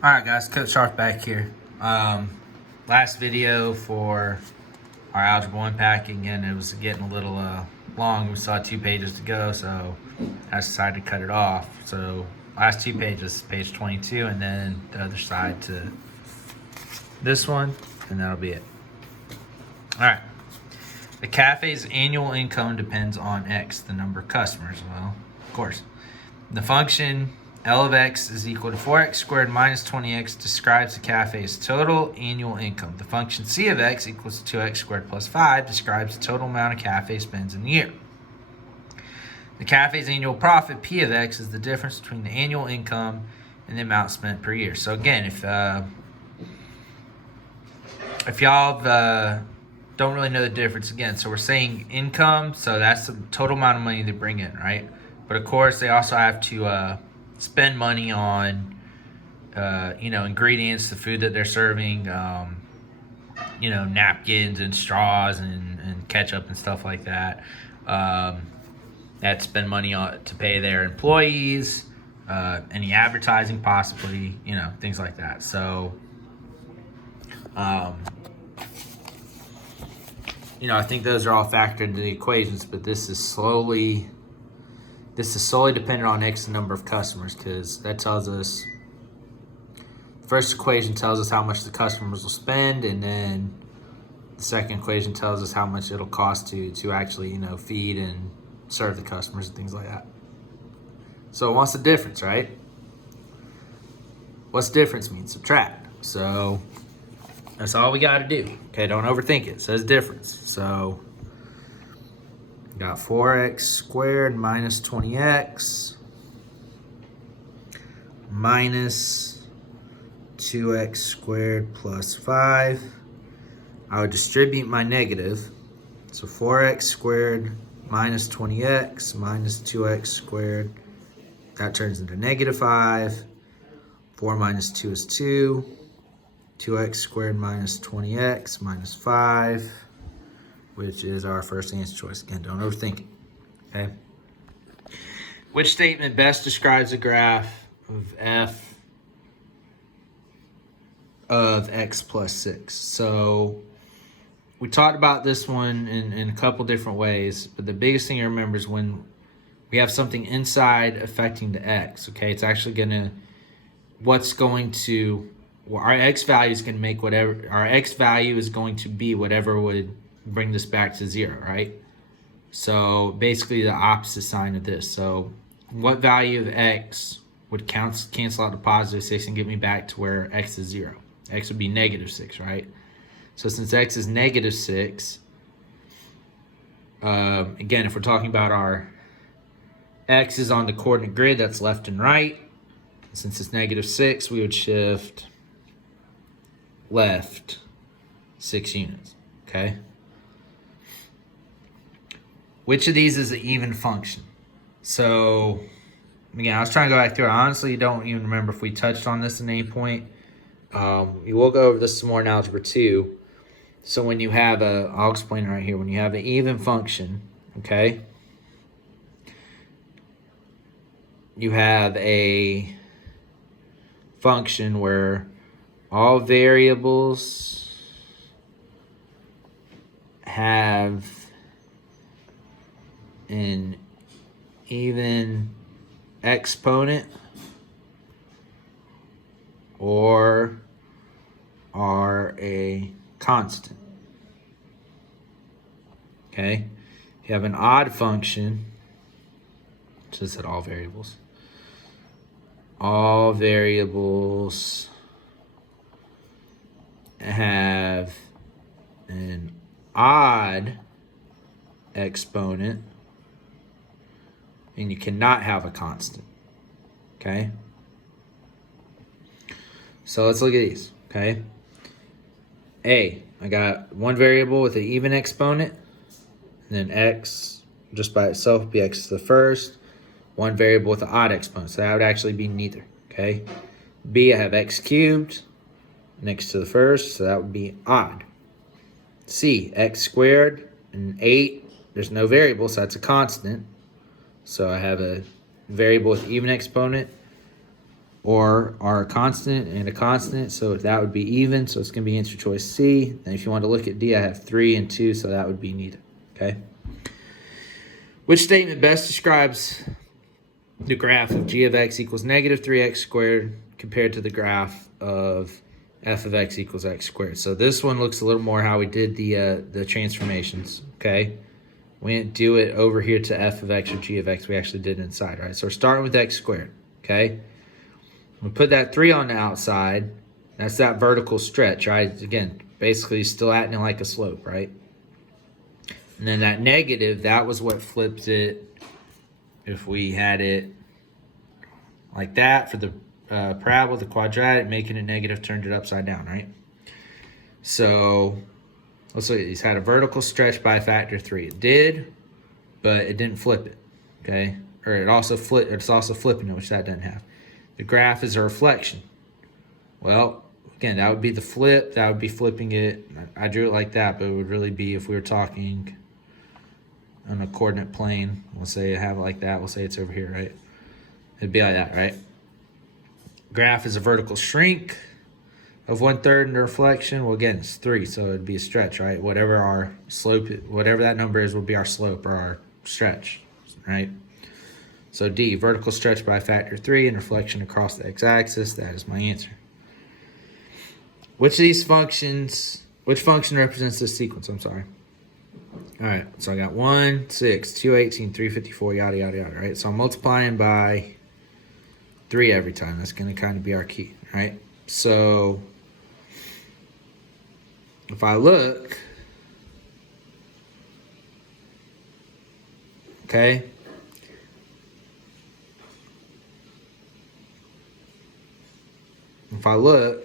All right, guys, Coach Sharp back here. Last video for our Algebra 1 packing, and it was getting a little long. We saw 2 pages to go, so I decided to cut it off. So last 2 pages, page 22, and then the other side to this one, and that'll be it. All right. The cafe's annual income depends on X, the number of customers. Well, of course. The function L of X is equal to 4X squared minus 20X describes the cafe's total annual income. The function C of X equals to 2X squared plus 5 describes the total amount a cafe spends in a year. The cafe's annual profit, P of X, is the difference between the annual income and the amount spent per year. So again, if y'all don't really know the difference, again, so we're saying income, so that's the total amount of money they bring in, right? But of course, they also have to spend money on, ingredients, the food that they're serving, napkins and straws and ketchup and stuff like that. They have to spend money on to pay their employees, any advertising possibly, things like that. So, I think those are all factored into the equations, but this is solely dependent on X, the number of customers, because that tells us, first equation tells us how much the customers will spend, and then the second equation tells us how much it'll cost to actually, feed and serve the customers and things like that. So what's the difference, right? What's the difference mean? Subtract. So that's all we got to do. Okay, don't overthink it. It says difference. So got 4x squared minus 20x minus 2x squared plus 5. I would distribute my negative. So 4x squared minus 20x minus 2x squared. That turns into negative 5. 4 minus 2 is 2. 2x squared minus 20x minus 5, which is our first answer choice. Again, don't overthink it, okay? Which statement best describes a graph of f of x plus 6? So we talked about this one in a couple different ways, but the biggest thing to remember is when we have something inside affecting the x, okay? It's actually our x value is going to make whatever, our x value is going to be whatever would bring this back to 0, right? So basically the opposite sign of this. So what value of x would cancel out the positive 6 and get me back to where x is 0? X would be negative 6, right? So since x is negative 6, again, if we're talking about our x is on the coordinate grid, that's left and right. Since it's negative 6, we would shift left 6 units, okay? Which of these is an even function? So, again, I was trying to go back through it. I honestly don't even remember if we touched on this at any point. We will go over this some more in Algebra 2. So when you have I'll explain it right here. When you have an even function, okay, you have a function where all variables have an even exponent or are a constant. Okay? If you have an odd function, just said all variables. All variables have an odd exponent, and you cannot have a constant, okay? So let's look at these, okay? I got one variable with an even exponent, and then x just by itself would be x to the first. One variable with an odd exponent, so that would actually be neither, okay? B, I have x cubed next to the first, so that would be odd. C, x squared and 8, there's no variable, so that's a constant. So I have a variable with even exponent or are a constant and a constant, so that would be even, so it's going to be answer choice C. And if you want to look at D, I have 3 and 2, so that would be neither. Okay. Which statement best describes the graph of g of x equals negative 3x squared compared to the graph of f of x equals x squared? So this one looks a little more how we did the transformations, okay? We didn't do it over here to f of x or g of x. We actually did it inside, right? So we're starting with x squared, okay? We put that 3 on the outside. That's that vertical stretch, right? Again, basically still acting like a slope, right? And then that negative, that was what flips it if we had it like that for the parabola, the quadratic, making it negative, turned it upside down, right? So let's look at these. Had a vertical stretch by a factor 3. It did, but it didn't flip it, okay? Or it's also flipping it, which that doesn't have. The graph is a reflection. Well, again, that would be the flip. That would be flipping it. I drew it like that, but it would really be if we were talking on a coordinate plane. We'll say I have it like that. We'll say it's over here, right? It'd be like that, right? Graph is a vertical shrink of 1/3 in the reflection. Well, again, it's 3, so it'd be a stretch, right? Whatever our slope, whatever that number is, will be our slope or our stretch, right? So D, vertical stretch by a factor 3 and reflection across the x-axis. That is my answer. Which function represents this sequence? I'm sorry. All right, so I got 1, 6, 2, 18, 3, 54, yada, yada, yada, right? So I'm multiplying by 3 every time. That's going to kind of be our key, right? So if I look, okay,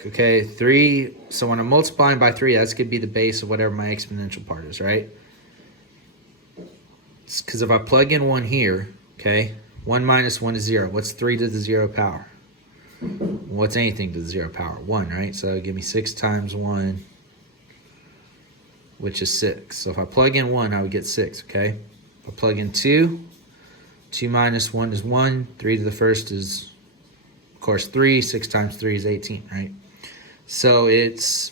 okay, 3, so when I'm multiplying by 3, that's going to be the base of whatever my exponential part is, right? Because if I plug in 1 here, okay, 1 minus 1 is 0. What's 3 to the 0 power? What's anything to the 0 power? 1, right? So give me 6 times 1, which is 6. So if I plug in 1, I would get 6, okay? If I plug in 2, 2 minus 1 is 1. 3 to the first is, of course, 3. 6 times 3 is 18, right? So it's,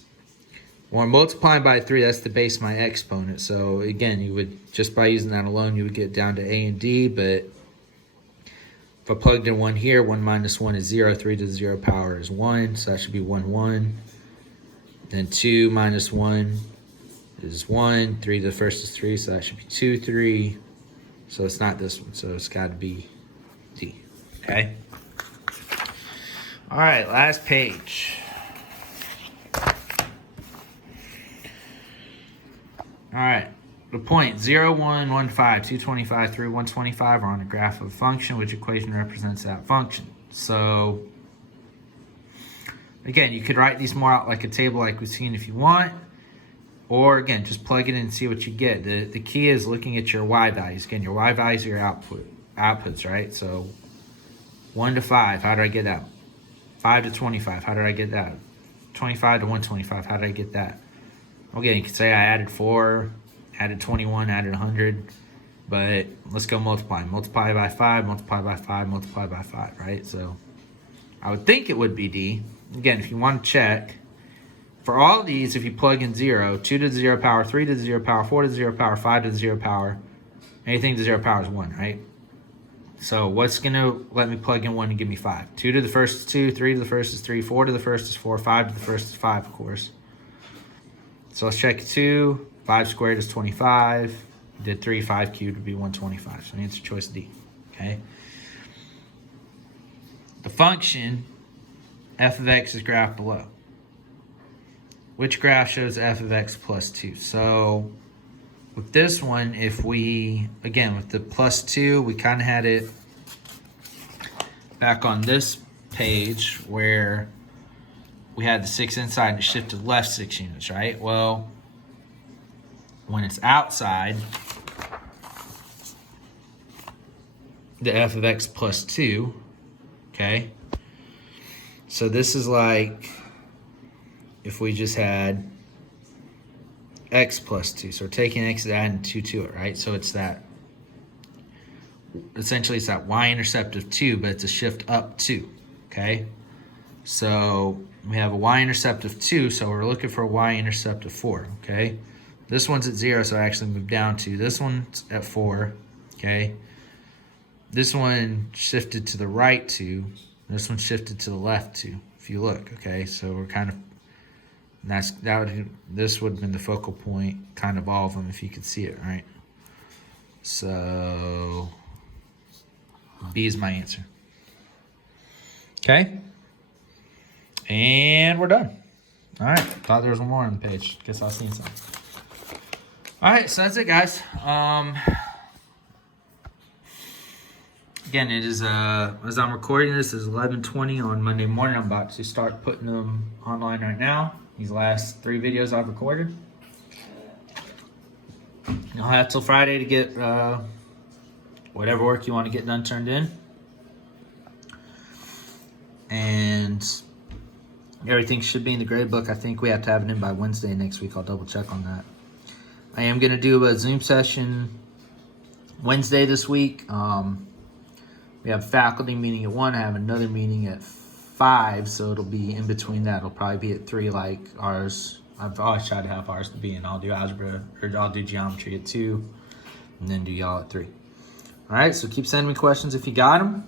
when I'm multiplying by 3, that's the base of my exponent. So again, you would, just by using that alone, you would get down to A and D, but if I plugged in 1 here, 1 minus 1 is 0. 3 to the 0 power is 1, so that should be 1, 1. Then 2 minus 1 is 1. 3 to the first is 3, so that should be 2, 3. So it's not this one, so it's got to be D, okay? All right, last page. All right, the point 0, 1, 1, 5, 225 through 125 are on a graph of a function. Which equation represents that function? So again, you could write these more out like a table like we've seen if you want, or again, just plug it in and see what you get. The key is looking at your y values. Again, your y values are your outputs, right? So 1 to 5, how did I get that? 5 to 25, how did I get that? 25 to 125, how did I get that? Okay, you could say I added 4, added 21, added 100, but let's go multiply. Multiply by 5, multiply by 5, multiply by 5, right? So I would think it would be D. Again, if you want to check, for all of these, if you plug in 0, 2 to the 0 power, 3 to the 0 power, 4 to the 0 power, 5 to the 0 power, anything to the 0 power is 1, right? So what's going to let me plug in 1 and give me 5? 2 to the first is 2, 3 to the first is 3, 4 to the first is 4, 5 to the first is 5, of course. So let's check 2. 5 squared is 25. Did 3, 5 cubed would be 125. So answer choice D, okay? The function f of x is graphed below. Which graph shows f of x plus 2? So with this one, if we, again, with the plus 2, we kind of had it back on this page where we had the 6 inside and it shifted left 6 units, right? Well, when it's outside, the f of x plus 2, okay? So this is like if we just had x plus 2. So we're taking x and adding 2 to it, right? So it's that, essentially it's that y-intercept of 2, but it's a shift up 2, okay? So we have a y-intercept of 2, so we're looking for a y-intercept of 4, okay? This one's at 0, so I actually moved down 2. This one's at 4, okay? This one shifted to the right 2. This one shifted to the left 2, if you look, okay? So we're kind of, this would have been the focal point, kind of all of them, if you could see it, right? So B is my answer. Okay? And we're done. All right. Thought there was one more on the page. Guess I've seen something. All right. So that's it, guys. Again, it is as I'm recording this is 11:20 on Monday morning. I'm about to start putting them online right now. These last 3 videos I've recorded. You'll have till Friday to get whatever work you want to get done turned in. And everything should be in the grade book. I think we have to have it in by Wednesday next week. I'll double check on that. I am going to do a Zoom session Wednesday this week. We have a faculty meeting at 1. I have another meeting at 5, so it'll be in between that. It'll probably be at 3 like ours. I've always tried to have ours to be, and I'll do algebra, or I'll do geometry at 2, and then do y'all at 3. All right, so keep sending me questions if you got them.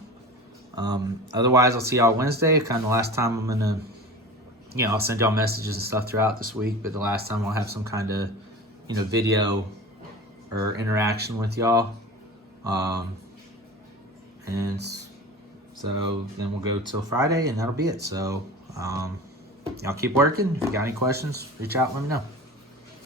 Otherwise, I'll see y'all Wednesday. Kind of the last time I'm gonna, I'll send y'all messages and stuff throughout this week, but the last time I'll have some kind of, video or interaction with y'all. And so then we'll go till Friday, and that'll be it. So y'all keep working. If you got any questions, reach out and let me know.